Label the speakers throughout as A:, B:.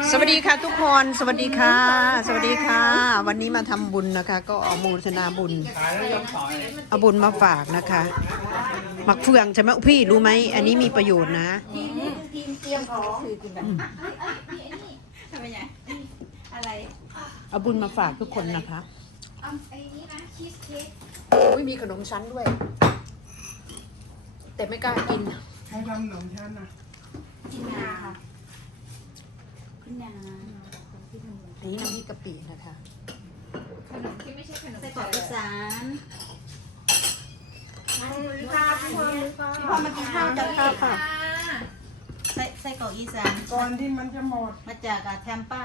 A: สวัสดีค่ะทุกคนสวัสดีค่ะสวัสดีค่ะวันนี้มาทำบุญนะคะก็เอาโมทนาบุญเอาบุญมาฝากนะคะหมักเฟืองใช่ไหมพี่รู้ไหมอันนี้มีประโยชน์นะเอาบุญมาฝากทุกคนนะคะอุ้ยมีขนมชั้นด้วยแต่ไม่กล้ากิน
B: ใครทำขนมชั้นนะ
C: จินาค่ะคุณนา
A: อันนี้น้ำพริกกะปินะคะ
C: ขนมที่ไม่ใช่ขนมไส้กรอกอีสานพี่พอมากินข้าวจากข้าวค่ะไส้กรอกอีสาน
B: ก่อนที่มันจะหมด
C: มาจากแทมป้า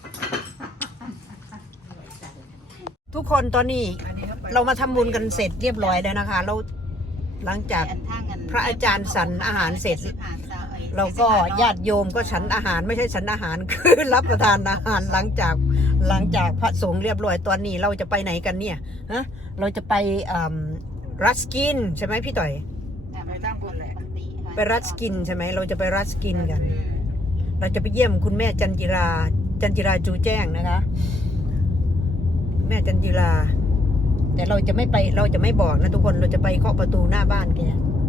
A: ทุกคนตอนนี้เรามาทำบุญกันเสร็จเรียบร้อยแล้วนะคะเราหลังจากพระอาจารย์ฉันอาหารเสร็จเราก็ญาติโยมก็ฉันอาหารไม่ใช่ฉันอาหารคือรับประทานอาหารหลังจากพระสงฆ์เรียบร้อยตอนนี้เราจะไปไหนกันเนี่ยฮะเราจะไปรัสกินใช่ไหมพี่ต่อยไปรัสกินใช่ไหมเราจะไปรัสกินกันเราจะไปเยี่ยมคุณแม่จันจิราจูแจ้งนะคะแม่จันจิราแต่เราจะไม่ไปเราจะไม่บอกนะทุกคนเราจะไปเคาะประตูหน้าบ้านแก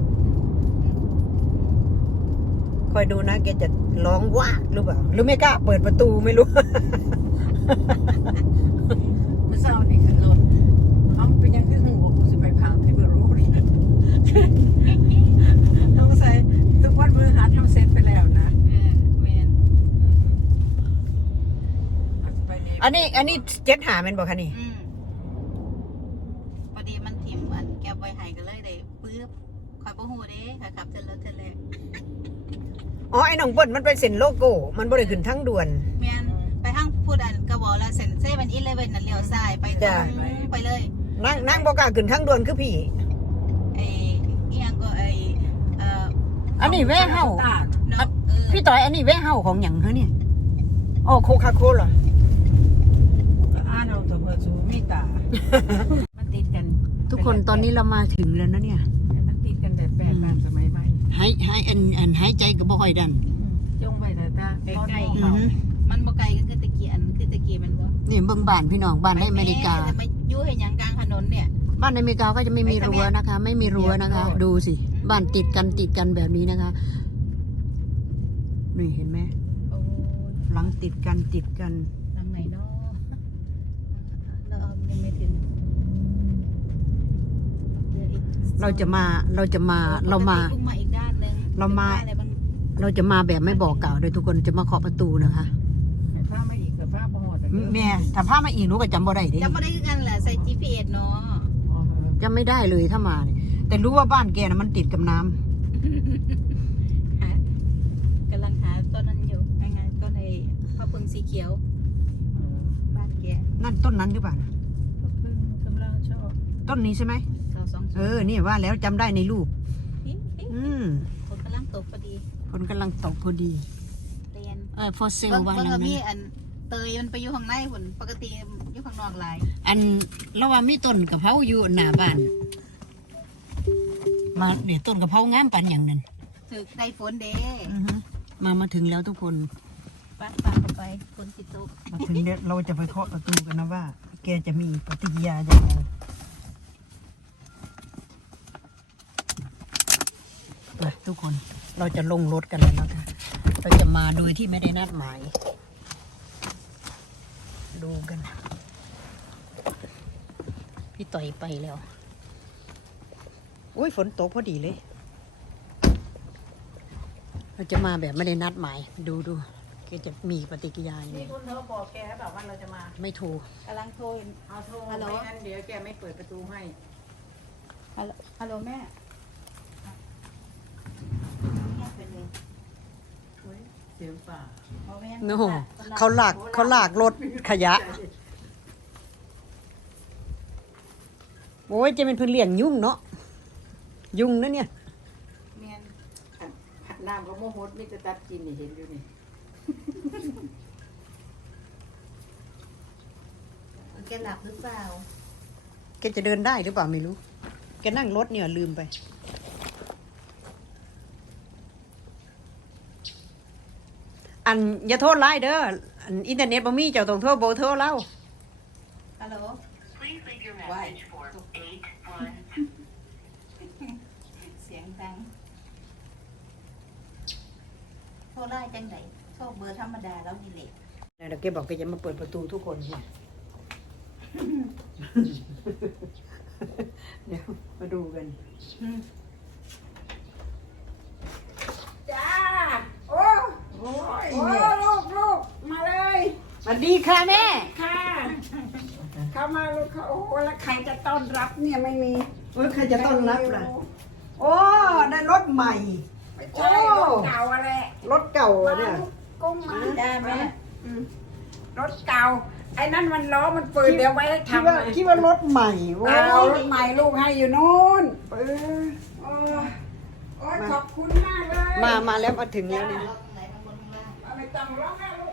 A: คอยดูนะแกจะร้องว้าหรือเปล่าหรือไม่กล้าเปิดประตูไม่รู้
B: เมื่อเช้านี่ขึ้นรถเขาเป็นยังคือหัวกูจะไปพังให้เพื่อรู้ดิต้องใส่ทุกวันมือหาทำเสร็จไปแล้วนะ
A: อันนี้7 หาเป็นบอกคะนี่
C: พอดีมันทิมอันแกไปหายกันเลยได้ปื๊บคอยโป้หูเด้ค่ะขับเจริญเจริญ
A: อ๋อไอ้น้องเปิ้ลมันเป็นเซ็นโลโก้มันบริขึ้นทั้งด่วน
C: แมนไปห้างพูดอันกระบอกแล้วเซ็นเซเว่นอีเลเว่นนั่นเลี้ยวซ้ายไปไปเลย
A: นั่งบอกล้าขึ้นทั้งด่วนคือพี่
C: ไอ้ยังก็
A: อันนี้แว่เฮาพี่ต่อยอันนี้แว่เฮาของหยังเหรอเนี่ยอ๋อโคคาโคล่ะ
B: เราตัวเมื่อสูมีตามันติดกัน
A: ทุกคนตอนนี้เรามาถึงแล้วนะเนี่ย
B: มันติดกันแบบแบบสมัยใหม่
A: หายใจก็บ่ค่อยดัน
B: จงไปแต่ตาใกล้
C: ๆเขามันบ่ไกลก็คือตะเกียนคือตะเกียมันบ่
A: นี่เบิ่งบ้านพี่น้องบ้านในอเมริกา
C: มาอยู่ให้ยังกลางถนนเนี่ย
A: บ้านในอเมริกาก็จะไม่มีรั้วนะคะไม่มีรั้วนะคะดูสิบ้านติดกันแบบนี้นะคะนี่เห็นไหมหลังติดกัน
C: หลังไหนเนาะเรายังไม่ถึง
A: เรามา
C: อีกด้านนึง
A: เราจะมาแบบไม่บอกกล่าวโดยทุกคนจะมาเคาะประตูนะคะ
B: ผ้ามาอีกกับผ้าบ่หมด
A: แม่ถ้าผ้ามาอีกหนูก็จำบ่ได้ดิ
C: จำบ่ได้คือกันแหละใส่ GPS เนาะ
A: จำไม่ได้เลยถ้ามาเนี่ยแต่รู้ว่าบ้านแกน่ะมันติดกับน้ำ
C: กำลังหาต้นนั้นอยู่ไงต้นไอ้พะพึงสีเขียวบ้านแก
A: นั่นต้นนั้นหรือเปล่า
B: พึ่งกำลังชอบ
A: ต้นนี้ใช่ไหมนี่ว่าแล้วจำได้ในรูป
C: คนกำลังตกพอดี
A: เรียนฟอสซิลว่าแล้ว
C: มีอันเตยมันไปอยู่ข้างในหุ่นปกติอยู่ข้างนอกหลาย
A: อันเราว่ามีต้นกะเพราอยู่หน้าบ้านมาเนี่ยต้นกะเพรางามปานอย่างนั้น
C: ถึกได้ฝนเด้
A: มาถึงแล้วทุกคน
C: ป้าไปฝนติดตก
A: มาถึงเดี๋ยวเราจะไปเคาะประตูกันนะว่าแกจะมีปฏิกิริยาอย่างไรทุกคนเราจะลงรถกันแล้วนะคะเราจะมาโดยที่ไม่ได้นัดหมายดูกันพี่ต่อยไปแล้วอุ้ยฝนตกพอดีเลยเราจะมาแบบไม่ได้นัดหมายดูแกจะมีปฏิกิริยาอย่างไร
B: คุณเธอบอกแกแบบว่าเราจะมา
A: ไม่โทร
C: กำลังโทร
B: ฮัลโหลงั้นเดี๋ยวแกไม่เปิดประตูให้
C: ฮัลโหลแม่
B: เสียงป่า
A: โน่เขาลากรถขยะโอ้ยจะเป็นพื้นเลี้ยงยุ่งเนาะยุ่งนะเนี่ย
B: ผัดน้ำก็โมโหดมิจะตัดกินนี่เห็นอยู่นี่
C: แกหลับหรือเปล่า
A: แกจะเดินได้หรือเปล่าไม่รู้แกนั่งรถเนี่ยลืมไป อันอันอย่าโทษไลน์เด้ออันอินเทอร์เน็ตบ่มีเจ้าต้องโทรเบอร์โทรเรา
C: ฮัลโหล
D: Please leave your message for 81.
C: เสียงดังโทรได้จังไหนโทรเบอร์ธรรมดาแล้วนี่แหละ
A: เดี๋ยวแกบอกแกจะมาเปิดประตูทุกคนค่ะ เดี๋ยวมาดูกัน
B: จ้าโอ้โอ้ลูกมาเลย
A: สวัสดีค่ะแม่
B: ค่ะเข้ามาลูกเขาโอ้โหแล้วใครจะต้อนรับเนี่ยไม่มี
A: โอ้ยใครจะต้อนรับล่ะ โอ้ได้รถใหม่
B: ไม่ใช่รถเก่าอะไร
A: รถเก่าอะเนี่ย
B: กุ้งมา
C: ได้ไหม
B: รถเก่า ไอ้นั่นมันล้อมันเปิดเดี๋ยวไว้ให้
A: คิด
B: ทำ
A: ว่าคิดว่ารถใหม่โอ้
B: เอา
A: ย
B: รถใหม่ลูกให้อยู่นู้น
A: เออ
B: โอ้ยขอบคุณมากเลย
A: มาแล้วมาถึงแล้วเนี่ย
B: ไม่ต้องร้องนะลูก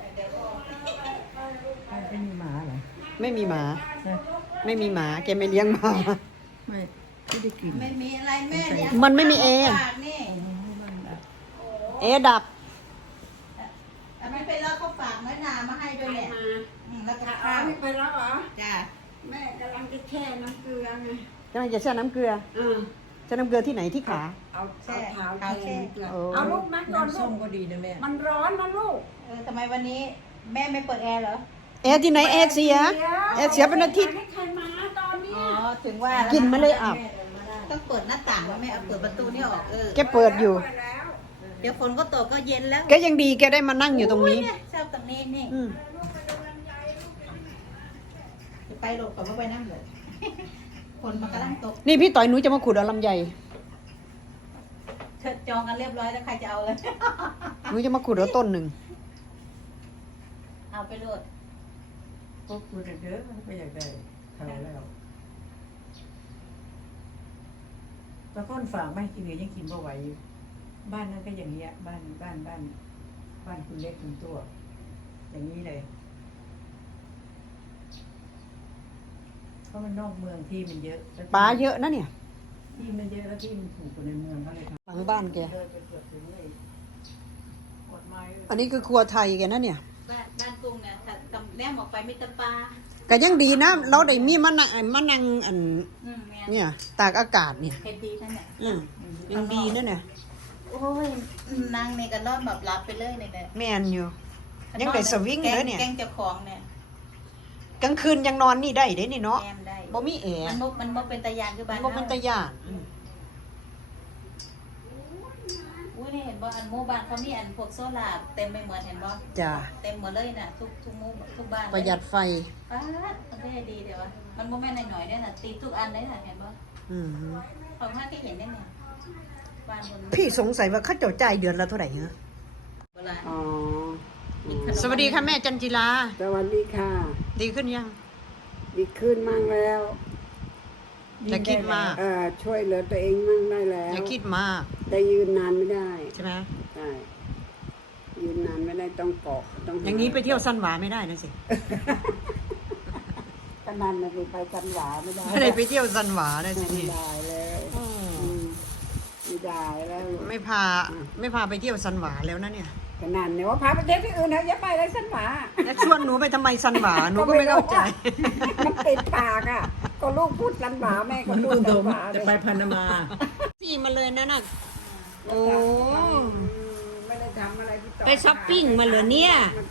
E: ไม่มีหมาเหรอ
A: ไม่มีหมา ไม่มีหมาแกไม่เลี้ยงหมา
E: ไม่ได้กลิ่น
C: ไม่มีอะไรแม่เนี่ย
A: มันไม่มีแอร์
C: ฝากนี่
A: แอร์ดับ
C: แต่ไม่เป็นแล้วเขาฝากน้อยนามาให้ด้วยแหละแล้วก็
B: อ้า
C: ข้าวว
B: ไม่ไปรับเหรอ
C: จ้า
B: แม่กำลังจะแช่น้ำเกลือไง
A: กำลังจะแช่น้ำเกลือแช่น้ำเกลือที่ไหนที่ขา
B: เอาเท้าแช่น้ำเกลือ
A: โอ้
B: เอาลูกนั่งก่อน
E: น้ำ
B: ลู
E: ส้ม
B: ก
E: ก็ดีนะแม่
B: มันร้อนนะลูก
C: ทำไมวันนี้แม่ไม่เปิดแอร์เหรอ
A: แอร์ที่ไหนแอร์เสีย แอร์เสียเป็นอาทิตย์
B: ให้ใครมาตอนเนี้
C: อ๋
B: ย
C: อถึงว่า
A: กินมาเลยอับ
C: ต้องเปิดหน้าต่างว่าแม่เอาเปิดประตูนี่ออก
A: แกเปิดอยู่
B: เปิดแล้ว
C: เดี๋ยวฝนก็ตกก็เย็นแล้ว
A: แกยังดีแกได้มานั่งอยู่ตรงนี้
C: โเยชอบตรงนี้นี่
A: อืม
C: จะไปหลบกับว่าไปนั่งเลยฝนมันกำลังตก
A: นี่พี่ต่อยหนูจะมาขุดเอาลำไย
C: เธอจองกันเรียบร้อยแล้วใครจะเอาเลย
A: หนูจะมาขุดเอาต้นหนึ่ง
C: เอาไปโหลด
E: พวกคุณเด้อไม่อยากได้เขาแล้วตะก้อนฝากไม่กินเหลือยังกินบ่ไหวอยู่บ้านนั้นก็อย่างเงี้ยบ้านคุณเล็กคุณตัว อย่างนี้เลยเพราะมันนอกเมืองที่มันเยอะ
A: ปลาเยอะนะเนี่ย
E: ที่มันเยอะแล้วที่มันถูกกว่าในเมืองเขาเลยครับ
A: หลังบ้านแก
E: เดินไปเกือบถึงเลยกฎหมาย
A: อันนี้คือครัวไทยแกนะเนี่ย
C: บ้านกรุงเนี่ยถ้าตำแนมออกไปมีแตะปลา
A: ก็ยังดีนะ เราได้มีมานั่งอัน
C: แม่
A: เนี่ย ตากอากาศเนี่ย
C: เฮ็ดดีนั่นแหละ
A: ยังดีนะเนี่ย
C: โอ้ยนางนี่ก็นอนแบบหลับไปเลยเนี่ยแหละ
A: แม่นอยู่ ยังได้สวิงเลยเนี่ย
C: แกงเจ้าของเนี่ย
A: กลางคืนยังนอนนี่ได้เด้นี่เนาะ
C: แกมได้
A: บ่มีแอร์
C: มันบ่เป็นตะยานคือบ้าน
A: บ่เป็นตะย่าน
C: อุ้ยนี่เห็นบ่อันหมู่บ้านเขามีอันพวกโซล่าร์เต็มไปหมดเห็นบ่
A: จ้ะ
C: เต็มหมดเลยน่ะทุกหมู่ทุกบ้านเลย
A: ประหยัดไฟ
C: ป้าดมันได้ดีเดี๋ยววะมันบ่แม่นหน่อยๆเด้อน่ะติดทุกอันเลยน่ะเห็นบ่
A: อืม
C: ของห้าที่เห็นได้เนี่ยบ้านบน
A: พี่สงสัยว่าเขาเจ้าจ่ายเดือนละเท่าไหร่เหรอ
C: โบราณ
B: อ๋อ
C: กินขนม
A: สวัสดีค่ะแม่จันจิลา
B: สวัสดีค่ะ
A: ดีขึ้นยัง
B: ดีขึ้นมั่งแล้ว
A: อย่าคิดมาก
B: ช่วยเหลือตัวเองมั่งได้แล้ว
A: อย่าคิดมาก
B: แต่ยืนนานไม่ได้
A: ใช่ไหม
B: ใช่ยืนนานไม่ได้ต้องเกาะต้อง
A: อย่างนี้ไปเที่ยวสั้นหวาไม่ได้นะสิ
B: ขนาดนั้นไปจันหวาไม่ได้
A: ไม่ได้ไปเที่ยวสั้นหวานะสิ
B: ไม่
A: นี่
B: ได้แล้ว
A: อืม
B: ไม่ได้แล้ว
A: ไม่พาไปเที่ยวสั้นหวาแล้วนะเนี่ย
B: ขนาดเนี่ยว่าพาไปเที่ยวที่อื่นเถอะอย่าไปเลยจันหวา
A: แล้วชวนหนูไปทำไมสั้นหวาหนูก็ไม่เข้าใจ
B: มันติดปากอ่ะ ก็ลูกพูดจันหวาแม่ก็พูดจันหวา
E: จะไปพานามา
A: พี่มาเลยนะน่ะโอ้
B: ไม่ได้ทำอะไรที่ต่อ
A: ไปช้อปปิ้งมาเหรอเนี่ย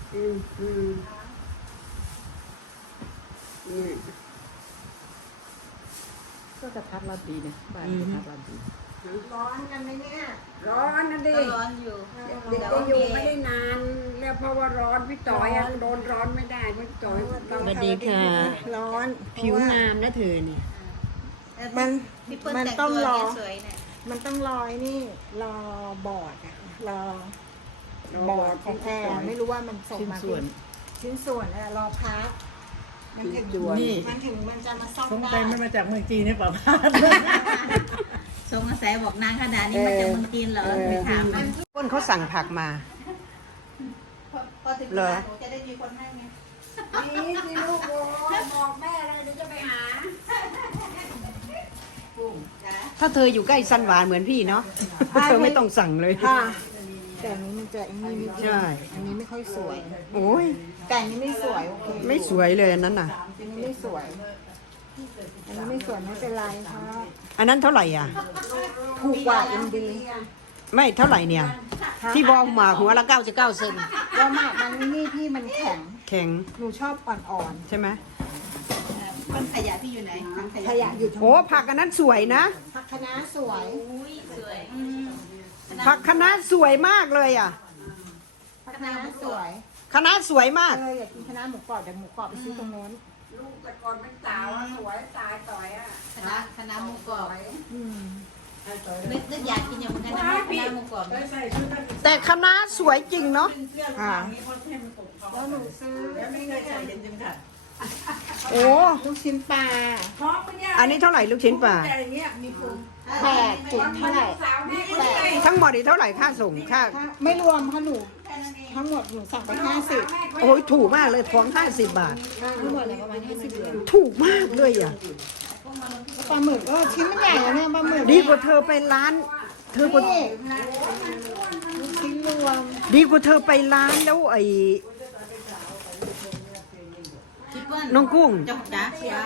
B: นี่
E: ก็กระทัดรัดดีนะบ้านกระทัดรัดดี
B: ร้อนกันไหมเนี่ย ร้อนนะดิ
C: ก็ร้อนอยู่
B: เด็กจะอยู่ไม่ได้นาน แล้วเพราะว่าร้อนพี่ต่อยอะโดนร้อนไม่ได้พี่ต่อย
A: สวัสดีค่ะ
F: ร้อน
A: ผิวงามนะเธอนี่
F: มัน
C: พี่เปิ้ล
F: มัน
C: แต่ง
F: ต้อง
C: ตัว
F: รอ
C: เนี่ยสวยเนี่ย
F: มันต้องรอไอ้นี่รอบอร์ดอะรอบอร์ดของแอร์ไม่รู้ว่ามันส่ง
E: ชิ้น
F: มา
E: ส่วน
F: ชิ้นส่วนอะรอพักมันถึง
E: นี่
F: มันจะมาซ่อม
E: สง
F: ได้
E: สัยไม่มาจากเมืองจีนนี่เปล่า
C: ทรงกระแสบอกนางขนาดนี้มาจากเมืองจีนเหรอไปถามมัน
A: คนเขาสั่งผักมา
C: พอถึง
A: เหรอ
C: หนูจะได้มีคนให้ไง
B: นี่สิลูกโอ้บอกแม่เลยเดี๋ยวจะไปหา
C: จ้ะ
A: ถ้าเธออยู่ใกล้สั้นหวาเหมือนพี่เนาะเธอไม่ต้องสั่งเลย
F: ค่ะแต่อันนี้มันจะอันนี้นิดเดียว
A: ใช่
F: อันนี้ไม่ค่อยสวย
A: โอ้ย
F: แต่อันนี้ไม่สวยโอเค
A: ไม่สวยเลยอันนั้นน่ะ
F: อันนี้ไม่สวย อันนี้ไม่สวยไม่เป็นไรค่ะ
A: อันนั้นเท่าไหร่อ่ะ
F: ถูกกว่าอินดี
A: ไม่เท่าไหร่เนี่ย ที่บอกมาหัวละ99 เซน
F: ว่าหมากมันนี่พี่มันแข็ง
A: แข็ง
F: หนูชอบอ่อน
A: ใช่ไหม
C: ต้นขยะพี่อยู่ไหนถังข
F: ๆ
C: ยะ
F: ขยะอยู่ตรง
A: โอ้ผักอันนั้นสวยนะ
F: ผักคะน้าสวย
C: อุ้ยสวย
A: ผักคะน้าสวยมากเลยอ่ะ
F: ผักคะน้าสวย
A: คะน้าสวยมาก
F: อยากกินคะน้าหมูกรอบเดี๋ยวหมูกรอบไปซื้อตรงโน้น
B: ลูกแต่ก่อนเป็นสาวอะสวยตายต่อยอ่ะ
C: คณะหมูกรอบ
F: อืม
C: นึกอยากกินอย่างเหมือนกันนะคณะหมูกรอบ
A: แต่คะน้าสวยจริงเนาะ
F: ค่ะแล้วหนูซื้อ
A: โอ้
F: ลูกชิ้นปลา
B: ท้องมันเนี่ย
A: อันนี้เท่าไหร่ลูกชิ้นปลา
B: แต่อย่างเงี้ยมีพุง
F: 8 จุดเท่าไหร่
B: สาวนี่ไม่ได้
A: ทั้งหมดนี่เท่าไหร่ค่าส่งค่า
F: ไม่รวมค่ะหนูทั้งหมดหนูสั่งไป50
A: โอ้ยถูกมากเลยของ50 บาท
F: ทั้งหมดเลยประมาณ50 เหรียญ
A: ถูกมากเลยอ่ะ
F: ปลาหมึกก็ชิ้นมันใหญ่แล้วเนี่ยปลาหมึก
A: ดีกว่าเธอไปร้าน เธอกว่า
F: นี่ลูกชิ้นรวม
A: ดีกว่าเธอไปร้านแล้วไอ้
C: คิดว่า
A: น้องกุ้ง
C: เจ้าจ๋าเสีย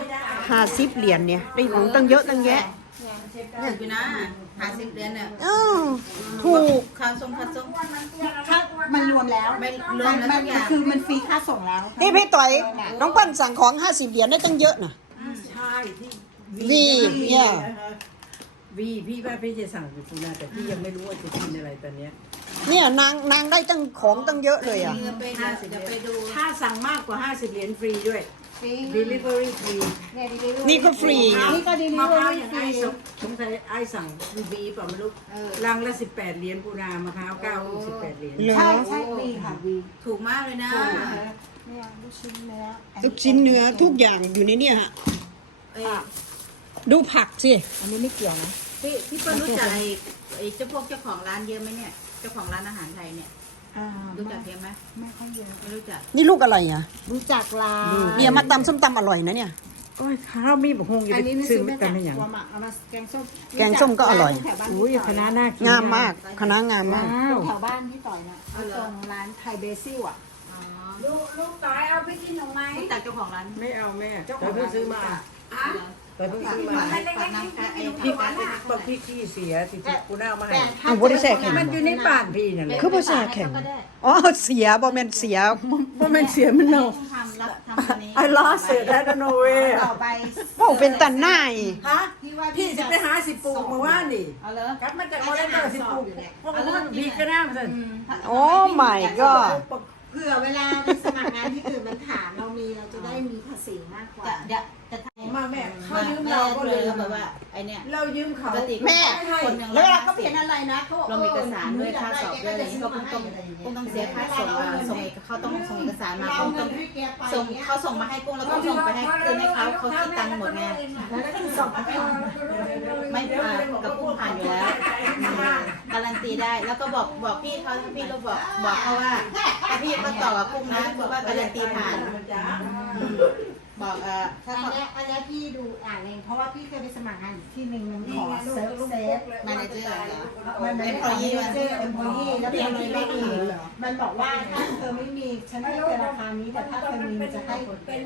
A: 50 เหรียญเนี่ยได้ของตั้งเยอะตั้งแยะ
C: ถูกอยู่นะ50 เดือนเนี่ย
A: เออถูก
C: ค่าส่ง
F: ถ้ามันรวมแล้ว
C: ไม่รวมแล้ว
F: มั
C: ทุกอย่าง
F: คือมันฟรีค่าส่งแล้ว
A: นี่พี่ต่อย น้องเปิ้ลสั่งของ 50 เหรียญได้ตั้งเยอะนะ
E: ใช่ที่
A: วีเนี่ย
E: วีพี่ว่าพี่จะสั่งไปฟูนาแต่พี่ยังไม่รู้ว่าจะกินอะไรตอนเนี้ย
A: เนี่ยนางได้ตั้งของตั้งเยอะเลยอ่ะ
C: จะไปดู
E: ถ้าสั่งมากกว่า 50 เหรียญฟรีด้วย
F: ฟรี
E: delivery ฟรี
F: เนี่ยดีๆ
A: นี่ก็ฟรี
F: นี่ก็ดี
E: มะพร้าว
F: ๆ
E: อย่าง
F: ฟ
E: ไอ้
F: รี
E: สงสัยไอ้สั่งวีเปล่าไม่รู้ลังละ18 เหรียญปูนามะพร้าว9ลูก18 เหรียญ
A: เหรอ
F: ใช่ใช่วีค่ะวี
C: ถูกมากเลยนะ
F: เนี่ยลูกชิ้นเนื้อ
A: ทุกชิ้นเนื้อทุกอย่างอยู่ในเนี่ยฮะ
C: เอ้ย
A: ดูผักสิ
F: อันนี้ไม่เกี่ยวนะ
C: พี่เปิ้ลรู้จักไอ้เจ้าพวกเจ้าของร้านเยอะไหมเนี่ย เจ้าของร้านอาหารไทยเนี่ย รู้จักเยอะไหม
F: ไม่ค่อยเยอะ
C: ไม่รู้จัก
A: นี่ลูกอะไรอ่ะ
F: รู้จักร้าน
A: เนี่ยมาตำส้มตำอร่อยนะเนี่ย
E: โอ้ยข้าวมีบุกฮงอยู่
F: อันนี้
E: ไป
F: นี่
E: ซื้
F: ซื้
E: อ
F: อ
E: ไม่
F: มา
E: กั
F: จาน ก
E: ไม่หยัง
F: หัวหมากเอามาแกงส้ม
A: แกงส้มก็อร่อย
F: แถวบ้าน
E: อุ้ย
F: พี่
E: ค
F: ต่อย
E: ณะน่ากิน
A: งามมากคณะงามมาก
E: ว้าว
F: แถวบ้านพี่ต่อยนะตรงร้านไทยเบซิลอ่ะ
C: อ๋อ
B: ลูกต่อยเอาไปกินหน่อไม้
C: รู้จักเจ้าของร้าน
E: ไม่เอาแม่แต่เพิ่งซื้อมาแต่เพิ่งซื้อมา
C: ฝากน้ำค่ะไอ้
E: พี่
C: พี่การ
E: บางพี่ขี้เสียติดปูนามาให้
F: แต่ถ้า
A: เอาบริษัทแข่ง
E: มันอยู่ในบ้านพี่นั่นแหละ
A: คือภาษาแข็งอ๋อเสียบ่แม่นเสีย
E: ว่ามันเสียมันเนา
C: ทำรับทำอันนี้
E: I lost it I don't know where
F: ต่อไป
A: โอ้เป็นตันหน้า
E: ฮะ
F: พี่ว่า
E: พี่จะไปหาสิปลูกมาว่านี่
C: เอาเลย
E: กลับมาจากออเรนเดอร์สิปลูกเพราะว่าพี่ก็น่าสิ
A: โอ้ my god
F: เผื่อเวลาไปสมัครงานที่อื่นมันถามเรามีเราจะได้มีภาษีมากกว่า
C: จะทำ
E: มาแม่เขา
C: มา
E: ยืม
C: เรา
E: เราก็
C: เล
E: เลย
C: ยแบบว่าไอเนี้ย
E: เรายืมเขา
C: ปกติ
A: แม่
C: คนหนึ่ง
A: แล้วเวลาเขาเขียนอะไรนะเขาบอก
C: ลงเอกสารด้วยค่าสอบด้วยอะไรอย่างนี้ก็ต้องเสียค่าส่งส่งเขาต้องส่งเอกสารมากุ้งต้องส่งเขาส่งมาให้กุ้งแล้วก็ส่งไปให้คืนให้เขาคิดตังค์หมดไง
F: แล้วก็คือส่งไปก่อน
C: ไม่ผ่านกับกุ้งผ่านอยู่แล้วการันตีได้แล้วก็บอกพี่เขาพี่ก็บอกเขาว่าถ้าพี่มาต่อกับกุ้งนะคือว่าการันตีผ่านบอกถ้า
F: อัน
C: เขา
F: นี้พี่ดูอ่านเองเพราะว่าพี่เคยไปสมัครงานอยู่ที่หนึ่งมันขอเซฟ
C: แมเนเจอร์เหรอ
F: มันเป็นของเมเจอร์เอ็มพอยี่แล้วเป็นเลยไม่มีมันบอกว่าถ้าเธอไม่มีฉันให้เธอราคานี้แต่ถ้าเธอมีมันจะให้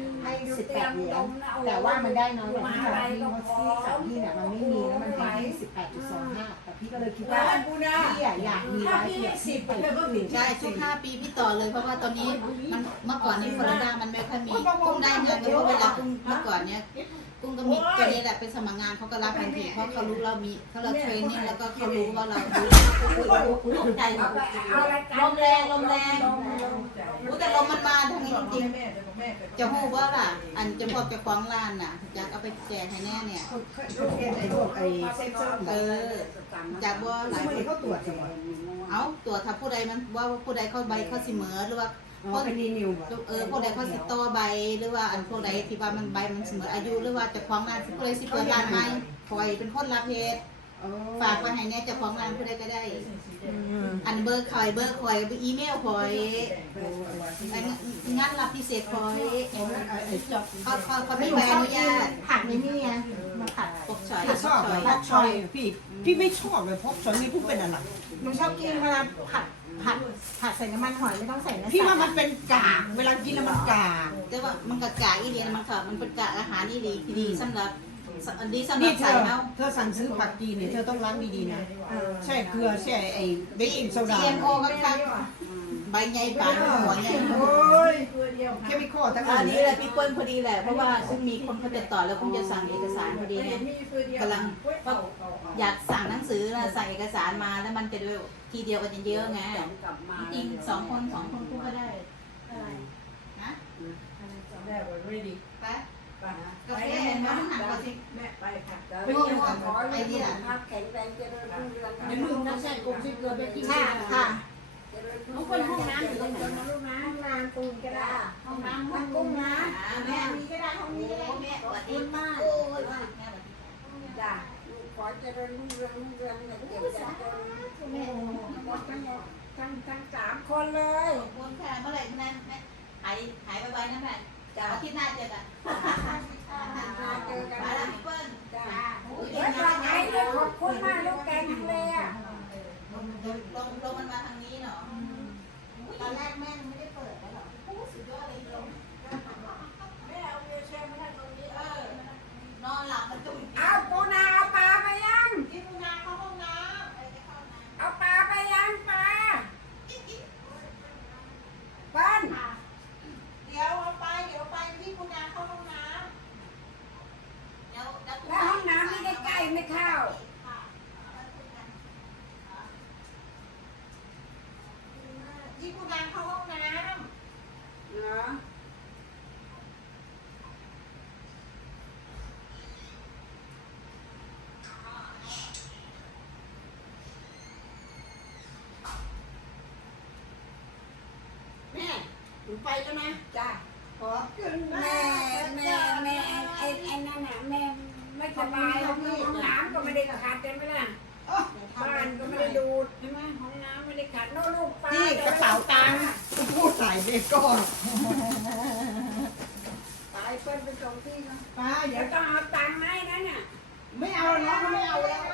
F: 18 เหรียญแต่ว่ามันได้น้อยกว่าที่ของพี่เพราะที่ของพี่เนี่ยมันไม่มีแล้วมันให้18.25แต่พี่ก็เลยคิดว่าพี่อยากมีไว้เพื่อที่ไปที่อื่น
C: ใช่ทุก5 ปีพี่ต่อเลยเพราะว่าตอนนี้มันเมื่อก่อนนี้ฟลอริดามันไม่ค่อยมีกุ้งได้งานก็เวลากุ้งเมื่อก่อนเนี้ยกุ้งก็มีตัวนี้แหละเป็นสมัครงานเขาก็รับทันทีเพราะเขารู้เรามีเขาเราเทรนนิ่งแล้วก็เขารู้ว่าเรารู้ใจลมแรงแต่ลมมันมาทางนี้จริงจะหูว่าล่ะอันจะพวกจะคล้องร้านน่ะจะเอาไปแจกให้แน่เนี่ยจากว่าหลายคน
E: เขาตรวจสมอง
C: เอาตัวถ้าผู้ใดมันว่าผู้ใดเข้าใบเข้าสิเหมอหรือว่า
E: เป็นนีนิว
C: ผู้ใดเขาสิต่อใบหรือว่าอันผู้ใดที่ว่ามันใบมันเสมออายุหรือว่าจะคล้องร้านผู้ใดสิเปิดร้านใหม่คอยเป็นคนรับเหตุฝากไปให้แน่จะคล้องร้านผู้ใดก็ได้อันเบอร์คอยอีเมลคอยงานรับพิเศษคอยเขาไม่ใบอนุญาต
F: ผักนี่นี่ไงมาผัด
C: ปกชอย
A: ชอบเลยพกชอยพี่ไม่ชอบเลยพกชอยนี่พูดเป็นอะไร
F: หนูชอบกินเวลาผัดผัดใส่น้ำมันหอยไม่ต้องใส่เนื้อ
A: พี่ว่า
F: สัตว์
A: มันเป็นกากเวลากินแล้วมันกาก
C: แต่ว่ามันกับกากอีเดียมันค่ะมันเป็นกากอาหารอีดีที่ดีสำหรับดีสำหรั
A: นี่
C: บ
A: เธ
C: ใส่
A: อ
C: เนา
A: เธอสั่งซื้อผักจีนเนี่ยเธอต้องล้างดีๆนะใช่เกลือใช่ไอ้เบกกิ้งโซดา
C: GMO ก็ค่ะใบใหญ่ปานหัวใหญ่
A: โอ้ยเคมีคอลทั้ง
C: อั
A: นั้น น
C: นี้แหละพี่เปิ้ลพอดีแหละเพราะว่าซึ่งมีคนเขาติดต่อแล้วผมจะสั่งเอกสารพอดีเนี่ยกำลังอยากสั่งหนังสือแล้วสั่งเอกสารมาแล้วมันจะด้วยทีเดียวกันเยอะไงจริงสองคนพูดก็ได้นะไปกาแฟเห็นไหมหนักกว่าสิ
B: ไปค่ะ
C: ไม่เกี่ยวกับไอ้เนี่ย
B: ภาพแข็งแรงเจริญรุ่งเรือง
A: อย่าลืมนะใช่กลมใช่เกลือเบกกิ้งโซ
F: ค่ะ
A: ดา
F: ค่ะ
B: ทุกคนห้องน้ำอยู่ตรงนั้นนะลูกนะห้องน้ำปูนก็ได้ห้องน้ำห้องกุ้งนะ
C: แม่
F: นี้ก็ได้ห้องนี้ก็ได้
C: แม่สวัสดีมากโอ้ยแม่สวัสดี
B: จ้ะลูกขอเจริญรุ่งเรืองรุ่งเรืองอย่าเจ็บอย่าจนหมดทั้งสามคนเลย
C: ขอบคุณค่ะเมื่อไหร่นั้นหายไปไวนะแม่อาทิตย์หน้าเจอกัน
B: เจอกัน
C: มาแล้ว
B: นะ
C: พี่เปิ้ล
B: จ้ะเฮ้ยปลาไหลเลยขอบคุณมากลูกแกงทะเลอ่ะ
C: ลงมันมาทางนี้เนาะ
F: ตอนแรกแม่ไม่ได้เปิดแล้วหรอ
C: สุดยอดเลยลง
B: แม่เอาเวลแชร์มาให้ตรงนี้
C: นอนหลับมันจุ่ม
B: เอาปูนาเอาปลาไปยัง
F: ที่คุณนาเข้าห้องน้
B: เอาปลาไปยังปลาปั้น
F: ำเดี๋ยวเอาไปที่คุณนาเข้าห้องน้
C: แล้ว
B: แล้วห้องน้ำไม่ได้ใกล้ไม่เข้า
F: ำที่คุณนาเข้าห้องน้
B: เหรอแม่หนูไปแล้วนะจ้ะขอบคุณแม่ไอ้นั่นน่ะแม่ไม่สบายห้องน้ำก็ไม่ได้ขัดใช่ไหมล่ะบ้านก็ไม่ได้ดูดใช่ไหมห้องน้ำไม่ได้ขัดโน่ลูกปลา
A: นี่กระเป๋าตังค์พูดใส่เด็กก่อน
B: ตายเปิ้ลไปส่งที่นะ
A: ป้าอ
B: เดี๋
A: ย่า
B: ยวต้องเอาตังค์ให้นะเนี่ย
A: ไม่เอาน้องเขาไม่เอาแล้ว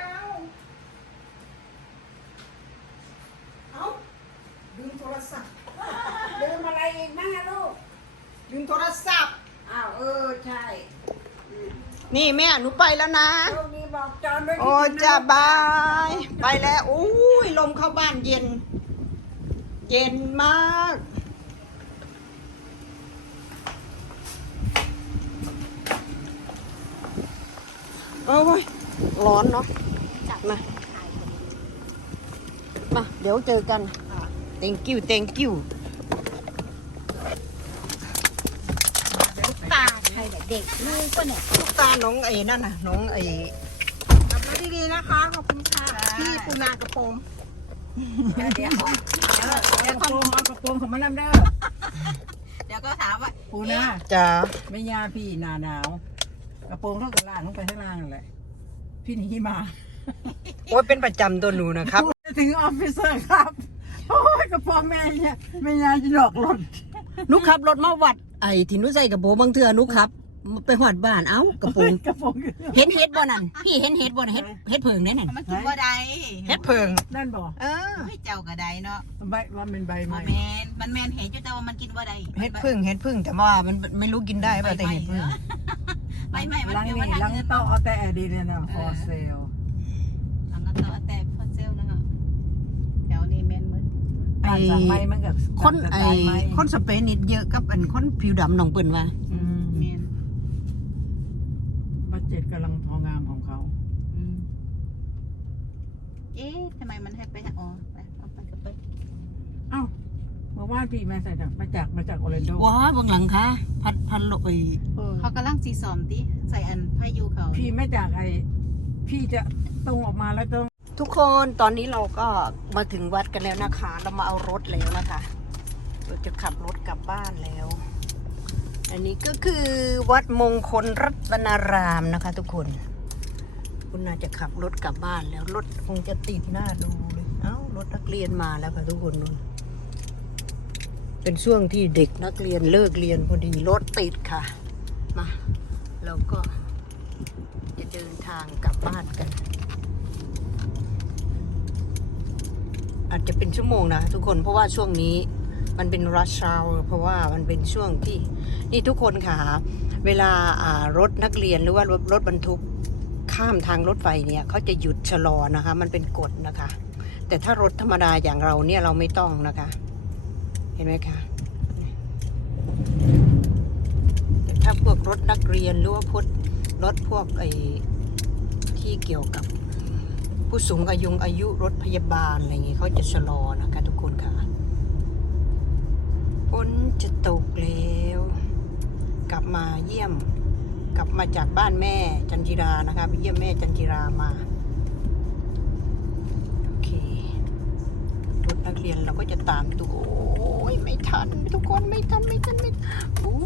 A: เอาดึงโทรศัพท์
B: ลืมอะไรอีกบ้างอะลูก
A: ดึงโทรศัพท์
B: อ้าวใช่อืม
A: นี่แม่หนูไปแล้วนะ
B: โชคดีบอกจอนด้วย
A: โอ้จะบาย ไปแล้วอุ้ยลมเข้าบ้านเย็น เย็นมากโอ้ยร้อนเนาะมาเดี๋ยวเจอกัน thank you
F: ำตาใครเด็กลูกก็เนี่ย
A: ลูกตาน้องไอ้นั่นน่ะน้องไอ้
F: กลับมาดีๆนะคะขอบคุณค่ะพี่ปูนากระโปรง
C: เดี๋ยว
E: กระโปรงเอากระโปรงของมันน้ำเด้อ
C: เดี๋ยวก็ถามว่า
E: ปูนา
A: จ๋า
E: ไม่ยาพี่หนาหนาว กระโปรงเท่ากับล่างลงไปข้างล่างนั่นแหละพี่หนีมา
A: โอ้ยเป็นประจำตัวหนูนะครับ
E: ถึงออฟฟิเซอร์ครับโอ้ยกระโปรงแม่เนี่ยไม่ยาจะดอกหล่น
A: หนุขับรถมาวัดไอ้ที่หนุใส่กระโปรงบางเทื่อหนุขับ ไปหอดบ้านเอ้ากระโปรง
E: กระโปรง
A: เห็นเฮ็ดบ่นั่นพี่เห็นเฮ็ดบ่น่ะเฮ็ดเพิงเนี่ยนั่น
C: มันกินว่าใด
A: เฮ็ดเพิง
E: นั่นบอก
A: เออ
C: ให้เจ้ากระไดเนาะ
E: ใบว่าเป็นใบไม้
C: มันแมนเห็นจุดแต่ว่ามันกินว่าใด
A: เฮ็ดเพิงแต่ว่ามันไม่รู้กินได้ป่ะแต่เฮ็ดเพิง
C: ไม่มัน
E: ลัง
C: เกี่ยว
E: นี่
C: กับทาง
E: ลัง
C: เงิน
E: เต้าเอาแต่อดีเนี่ยนะ for sale
C: หลังก็ต่อแต่พอเซลแล้วก็แถวนี้แมนมืด
A: ไอ้
E: สั่งไม้มันกับ
A: คนไอ้คนสเปนนิดเยอะกับอันคนผิวดำน้องเปิ้นว่า
C: แมน
E: บัดเจ็ตกำลังพองามของเขา
C: เอ๊ะทำไมมันให้ไปอ๋อไปเอาไปก็ไป
E: เอ้าเมื่อวานพี่มาใส่จากมาจากโอร์แลนโด
A: ว้าเบื้องหลังค่ะพัดลอย
C: เขากำลังซีซอมติใส่อันพายุเขา
E: พี่ไม่จากไอ้พี่จะตรงออกมาแล้วตรง
A: ทุกคนตอนนี้เราก็มาถึงวัดกันแล้วนะคะ เรามาเอารถแล้วนะคะเราจะขับรถกลับบ้านแล้ว อันนี้ก็คือวัดมงคลรัตนารามนะคะ ทุกคน คุณน่าจะขับรถกลับบ้านแล้วรถคงจะติดหน้าดูเลยเอ้ารถนักเรียนมาแล้วค่ะทุกคนนู่นเป็นช่วงที่เด็กนักเรียนเลิกเรียนพอดีรถติดค่ะมาเราก็จะเดินทางกลับบ้านกันอาจจะเป็นชั่วโมงนะทุกคนเพราะว่าช่วงนี้มันเป็น rush hour เพราะว่ามันเป็นช่วงที่นี่ทุกคนค่ะเวลารถนักเรียนหรือว่ารถบรรทุกข้ามทางรถไฟเนี่ยเขาจะหยุดชะลอนะคะมันเป็นกฎนะคะแต่ถ้ารถธรรมดาอย่างเราเนี่ยเราไม่ต้องนะคะเห็นไหมคะแต่ถ้าพวกรถนักเรียนหรือว่าพวกรถพวกที่เกี่ยวกับผู้สูงอายุรถพยาบาลอะไรอย่างงี้เขาจะชะลอนะคะทุกคนค่ะฝนจะตกแล้วกลับมาจากบ้านแม่จันจิรานะคะไปเยี่ยมแม่จันจิรามาโอเครถนักเรียนเราก็จะตามตัวโอ้ยไม่ทันทุกคนไม่ทันโอ้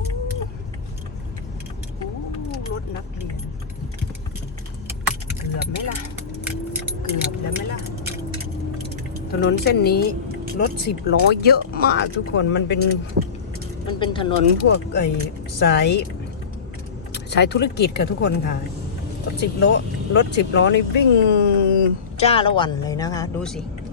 A: รถนักเรียนเกือบไหมล่ะเกือบแล้วไหมล่ะถนนเส้นนี้รถ10 ล้อเยอะมากทุกคนมันเป็นถนนพวกสายธุรกิจค่ะทุกคนค่ะรถ10 ล้อนี่วิ่งจ้าละวันเลยนะคะดูสิ